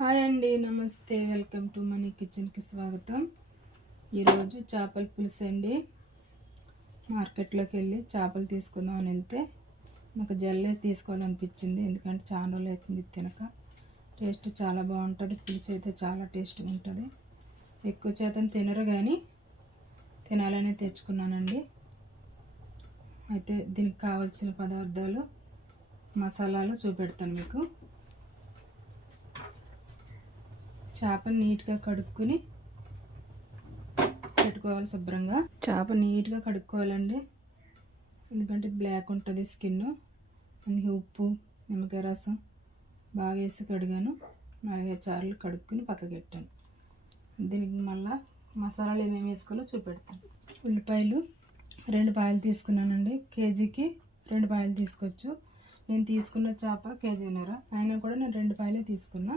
Hi అండి, నమస్తే. Welcome to money కిచెన్కి స్వాగతం. ఈరోజు చేపల పులుసు అండి. మార్కెట్లోకి వెళ్ళి చేపలు తీసుకుందామని వెళ్తే నాకు జల్లే తీసుకోవాలనిపించింది. ఎందుకంటే చాలా రోజులు అవుతుంది తినక. టేస్ట్ చాలా బాగుంటుంది. పులుసు అయితే చాలా టేస్ట్గా ఉంటుంది. ఎక్కువ శాతం తినరు కానీ తినాలని తెచ్చుకున్నానండి. అయితే దీనికి కావాల్సిన పదార్థాలు, మసాలాలు చూపెడతాను మీకు. చేపను నీట్గా కడుక్కొని పెట్టుకోవాలి. శుభ్రంగా చేప నీట్గా కడుక్కోవాలండి. ఎందుకంటే బ్లాక్ ఉంటుంది స్కిన్. అందుకే ఉప్పు, నిమ్మకాయ రసం బాగా వేసి కడిగాను. 4-5 సార్లు కడుక్కొని పక్కకి పెట్టాను. దీనికి మళ్ళీ మసాలాలు ఏమేమి వేసుకోవాలో చూపెడతాను. ఉల్లిపాయలు 2 పాయలు తీసుకున్నానండి. కేజీకి 2 పాయలు తీసుకోవచ్చు. నేను తీసుకున్న చేప కేజీన్నర, అయినా కూడా నేను 2 పాయలే తీసుకున్నా.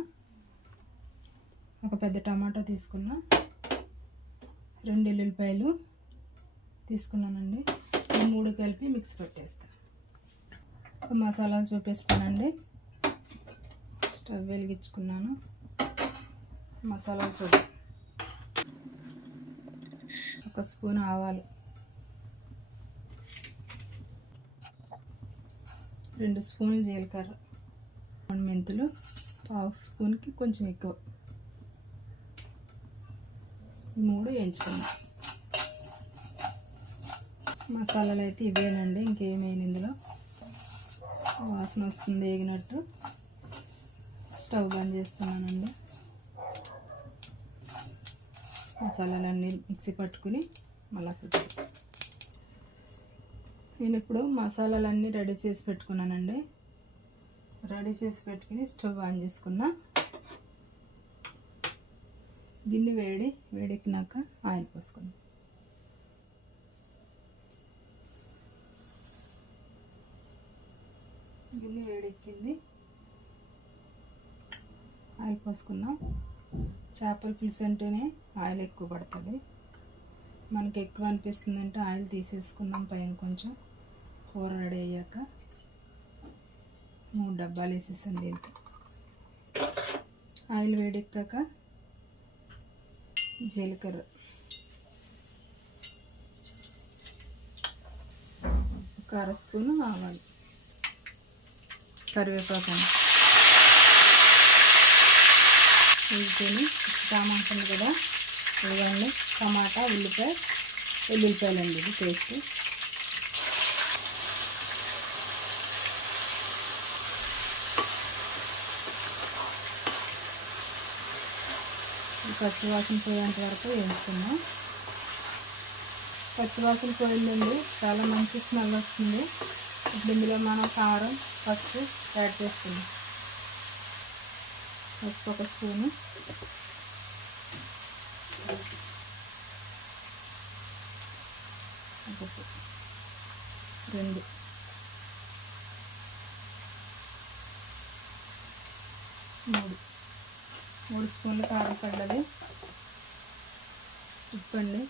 ఒక పెద్ద టమాటా తీసుకున్నా. 2 ఎల్లుల్లిపాయలు తీసుకున్నానండి. ఈ 3 కలిపి మిక్స్ పెట్టేస్తాను. మసాలాలు చూపిస్తానండి. స్టవ్ వెలిగించుకున్నాను. మసాలాలు చూద్దాం. 1 స్పూన్ ఆవాలు, 2 స్పూన్లు జీలకర్ర, 2 మెంతులు, 1/2 స్పూన్కి కొంచెం ఎక్కువ, 3 వేయించుకున్నాం. మసాలాలు అయితే ఇవేనండి, ఇంకేమైనా ఇందులో. వాసన వస్తుంది వేగినట్టు. స్టవ్ బంద్ చేస్తున్నానండి. మసాలాలన్నీ మిక్సీ పట్టుకుని మళ్ళీ చూద్దాం. నేను ఇప్పుడు మసాలాలన్నీ రెడీ చేసి పెట్టుకున్నానండి. రెడీ చేసి పెట్టుకుని స్టవ్ ఆన్ చేసుకున్నా. గిన్నె వేడెక్కినాక ఆయిల్ పోసుకుందాం. గిన్నె వేడెక్కింది, ఆయిల్ పోసుకుందాం. చేపల పులుసు అంటేనే ఆయిల్ ఎక్కువ పడుతుంది. మనకి ఎక్కువ అనిపిస్తుందంటే ఆయిల్ తీసేసుకుందాం పైన కొంచెం. కూర రెడీ అయ్యాక 3 డబ్బాలు వేసేసాను దీనికి. ఆయిల్ వేడెక్కాక జీలకర్ర, ఒక 1/2 స్పూను ఆవాలు, కరివేపాకు వేసుకొని టమాటా కూడా ఇవ్వండి. టమాటా, ఉల్లిపాయ, ఎల్లుల్లిపాయలండి ఇది పేస్ట్. పచ్చివాసన పోయేంత వరకు వేయించుకున్నాం. పచ్చివాసన పోయిందండి, చాలా మంచి స్మెల్ వస్తుంది. ఇప్పుడు ఇందులో మనం కారం, పసుపు యాడ్ చేసుకున్నాం. పసుపు 1 స్పూను, ఒకటి, 2, 3 స్పూన్లు కారం పడ్డది. ఉప్పు అండి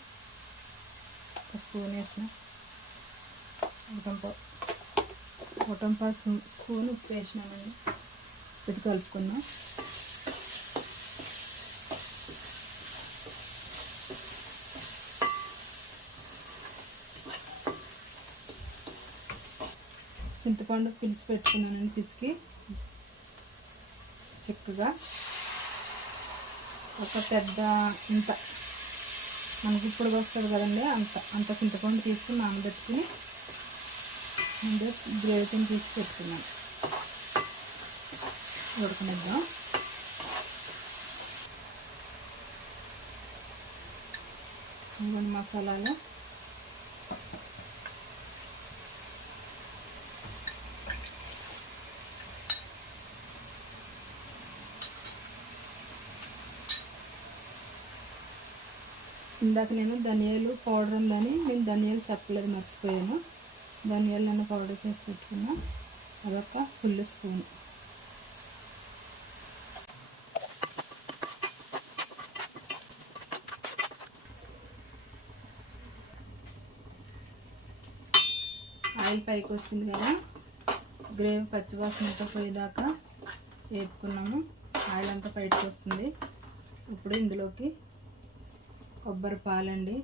1 స్పూన్ వేసిన, 1.5 స్పూన్ ఉప్పు వేసినామండి. ఇది కలుపుకుందాం. చింతపండు పిలిచి పెట్టుకున్నానండి, పిసికి చిక్కగా. ఒక పెద్ద ఇంత మనకి ఇప్పుడు వస్తుంది కదండి, అంత చింతపండు తీసుకుని నానబెట్టుకుని ముందే గ్రేవీని తీసి పెట్టుకున్నాను. ఉడకనిద్దాం. ఇవన్నీ మసాలాలు ఇందాక నేను ధనియాలు పౌడర్ ఉందని నేను ధనియాలు చెప్పలేదు, మర్చిపోయాను. ధనియాలు నేను పౌడర్ చేసి పెట్టుకున్నా. అదొక ఫుల్ స్పూన్. ఆయిల్ పైకి వచ్చింది కదా, గ్రేవీ పచ్చివాసనతో పోయేదాకా వేపుకున్నాము. ఆయిల్ అంతా బయటకు వస్తుంది. ఇప్పుడు ఇందులోకి కొబ్బరి పాలండి.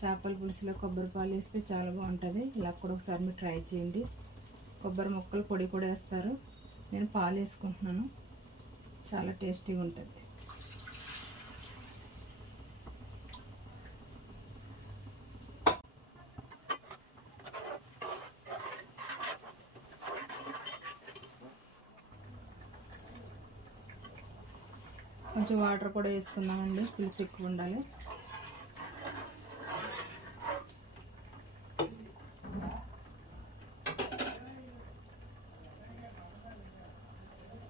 చేపల పులుసులో కొబ్బరి పాలు వేస్తే చాలా బాగుంటుంది. ఇలా కూడా ఒకసారి మీరు ట్రై చేయండి. కొబ్బరి ముక్కలు పొడి పొడి వేస్తారు, నేను పాలు వేసుకుంటున్నాను. చాలా టేస్టీగా ఉంటుంది. కొంచెం వాటర్ కూడా వేసుకుందామండి, పులుసు ఎక్కువ ఉండాలి.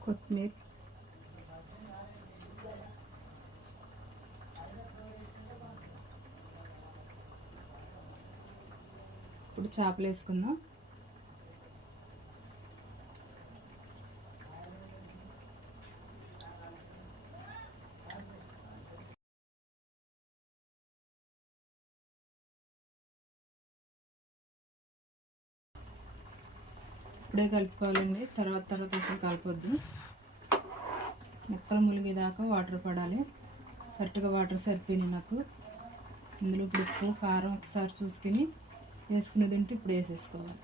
కొత్తిమీర, ఇప్పుడు చేపలు వేసుకుందాం. ఇప్పుడే కలుపుకోవాలండి, తర్వాత అసలు కలపొద్దు. ముక్కలు ములిగేదాకా వాటర్ పడాలి. కరెక్ట్గా వాటర్ సరిపోయినాయి నాకు. ఇందులో ఇప్పుడు ఉప్పు కారం ఒకసారి చూసుకుని వేసుకునేది ఉంటే ఇప్పుడు వేసేసుకోవాలి.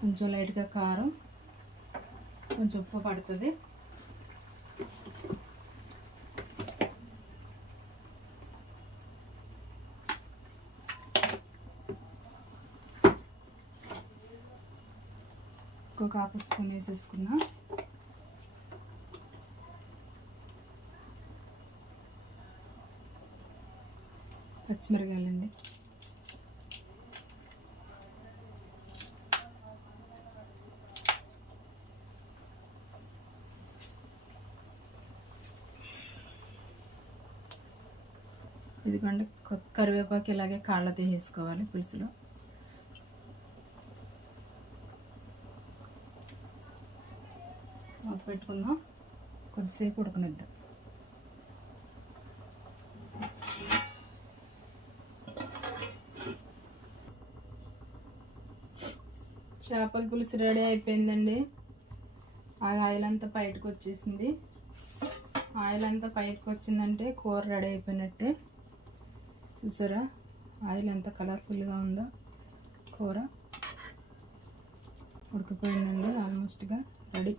కొంచెం లైట్గా కారం, కొంచెం ఉప్పు పడుతుంది. ఇంకొక హాఫ్ స్పూన్ వేసేసుకున్నా. పచ్చిమిరకాయలండి, ఇదిగోండి కరివేపాకు ఇలాగే కాళ్ళతో వేసుకోవాలి పులుసులో. పెట్టుకుందాం, కొద్దిసేపు ఉడకనిద్దాం. చేపల పులుసు రెడీ అయిపోయిందండి. ఆ ఆయిల్ అంతా బయటకు వచ్చేసింది. ఆయిల్ అంతా బయటకు వచ్చిందంటే కూర రెడీ అయిపోయినట్టే. చూసారా ఆయిల్ ఎంత కలర్ఫుల్గా ఉందో. కూర ఉడికిపోయిందండి, ఆల్మోస్ట్గా రెడీ.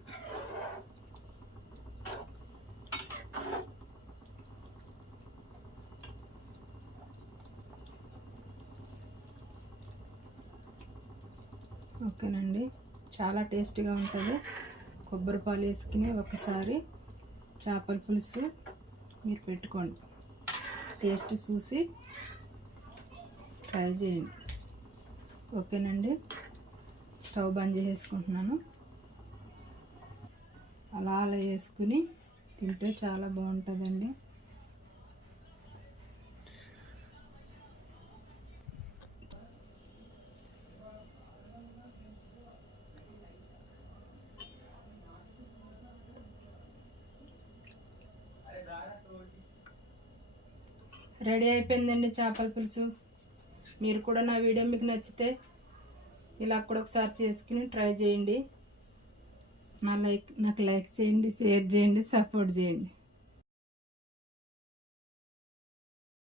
ఓకేనండి, చాలా టేస్టీగా ఉంటుంది. కొబ్బరి పాలు వేసుకుని ఒకసారి చేపల పులుసు మీరు పెట్టుకోండి, టేస్ట్ చూసి ట్రై చేయండి. ఓకేనండి, స్టవ్ బంద్ చేసుకుంటున్నాను. అలా వేసుకుని తింటే చాలా బాగుంటుందండి. రెడీ అయిపోయిందండి చేపల పులుసు. మీరు కూడా నా వీడియో మీకు నచ్చితే ఇలా కూడా ఒకసారి చేసుకుని ట్రై చేయండి. నాకు లైక్ చేయండి, షేర్ చేయండి, సపోర్ట్ చేయండి.